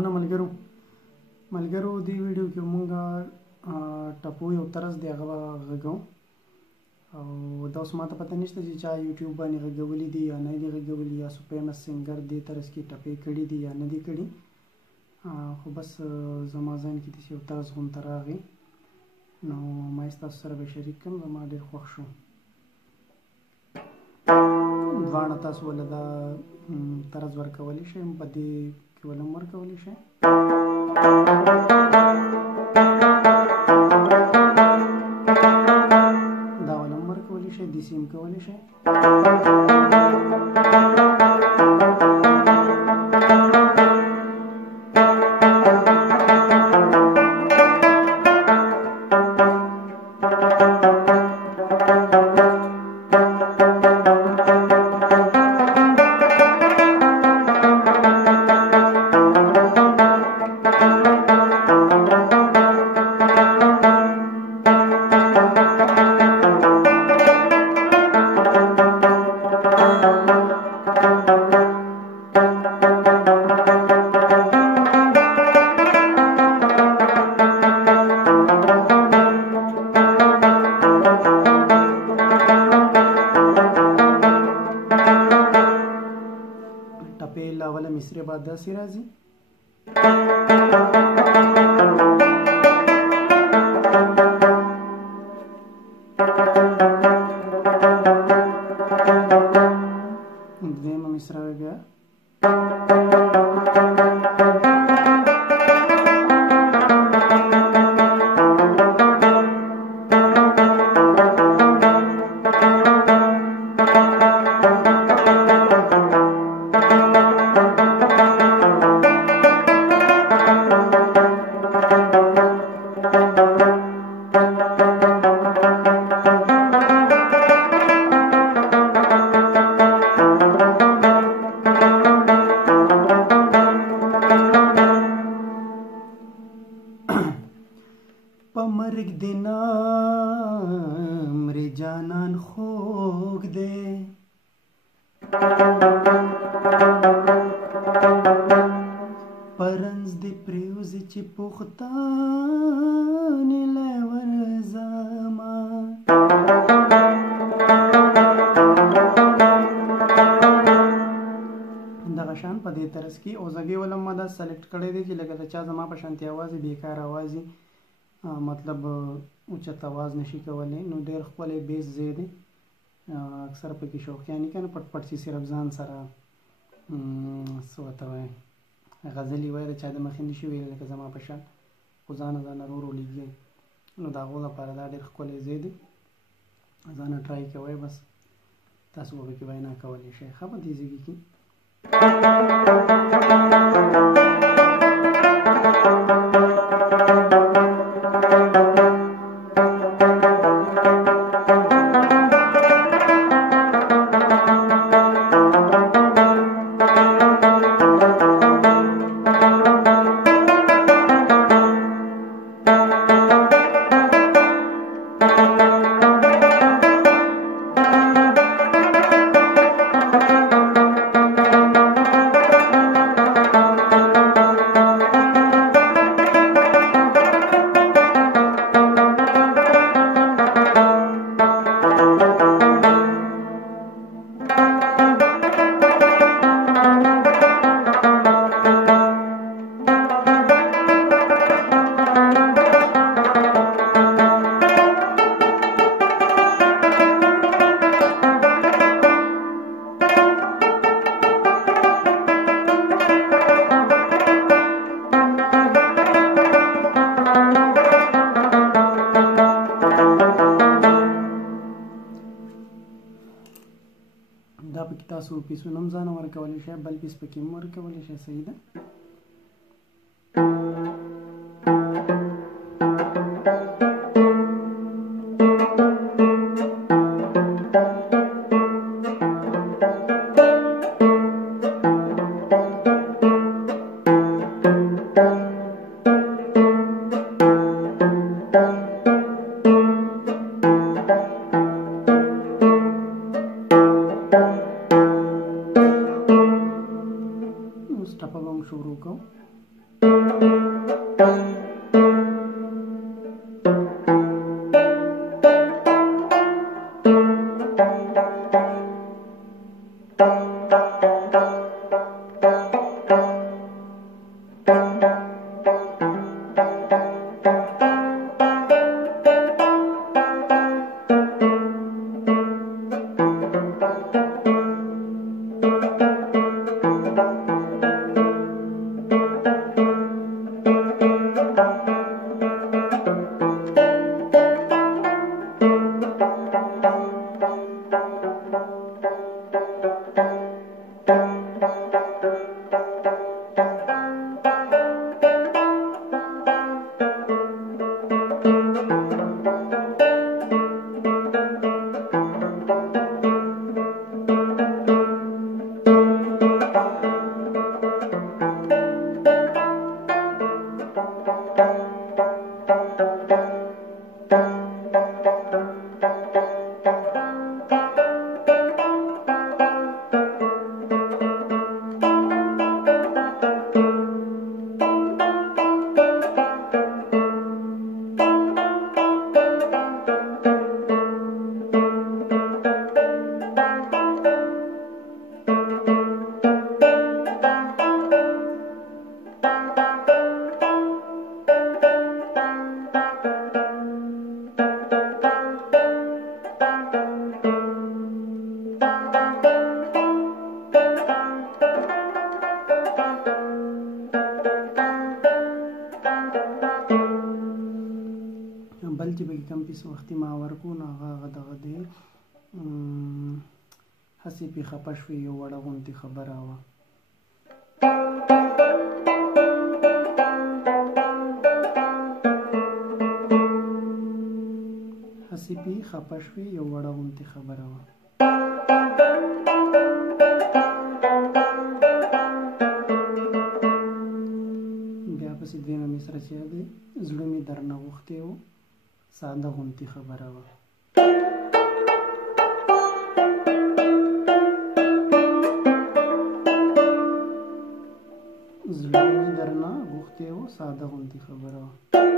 سلامونه ملګرو دې ویډیو کې مونږه ټپو یو طرز دی هغه غږو او دا اوس ماته پته نشته چې چا یوټیوب باندې غږولي دي یا نه دي غږولي یا سو فیمس سنگر دې طرز کې ټپې کړي دي یا نه دي کړي خو بس زما ذهن کې داسې یو طرز غونته راغی نو ما یې ستاسو سره به شریک کړم زما ډېر خوښ شو دواړه تاسو ولې دا طرز ورکولی شئ په دې کې ولې هم ورکولی شئ دا ولې هم ورکولی شئ داسې هم کولی شئ ټپې له اوله مصرې بعد داسې راځي دویمه مصره بیا په مرګ دې نامرې جانان خوږ دی پرنځ دې پرېوځي چې پوښتنې له ورځمه دغه شان په دې طرز کې اوزګې ولم ما دا سلیکټ کړی دی چې لکه د چا زما په شانتي اواز بیکار اواز مطلب اوچت اواز نشي کولی نو ډېر ښکلی بیس ځای دی اکثر پکې شوقیانې که نه پټ پټ چې صرف ځان سره څه ورته وایي غزلې وایي د چا د مخې نشي ویلی لکه زما په شان خو ځانه ځانه ورو ورو لیکئ نو د هغو لپاره دا ډېر ښکلی ځای دی ځانه ټرای کوئ بس تاسو به پکې وینا کولی شئ ښه په دې ځای کې دا پکې تاسو پیسونه هم ځانه ورکولی شئ بل پیس پکې هم ورکولی شئ صحیح ده ټپه به هم شروع کوو بل چې پکې کم پیس وختي ما ورکو نو هغه دغه دی هسې پې خفه شوې یو وړه غوندې خبره وه هسې پې خفه شوې یو وړه غوندې خبره وه بیا پسې دویمه مصره چې دی زړه مې درنه غوښتی و ساده غوندې خبره وه زړه مې درنه غوښتی و ساده غوندې خبره وه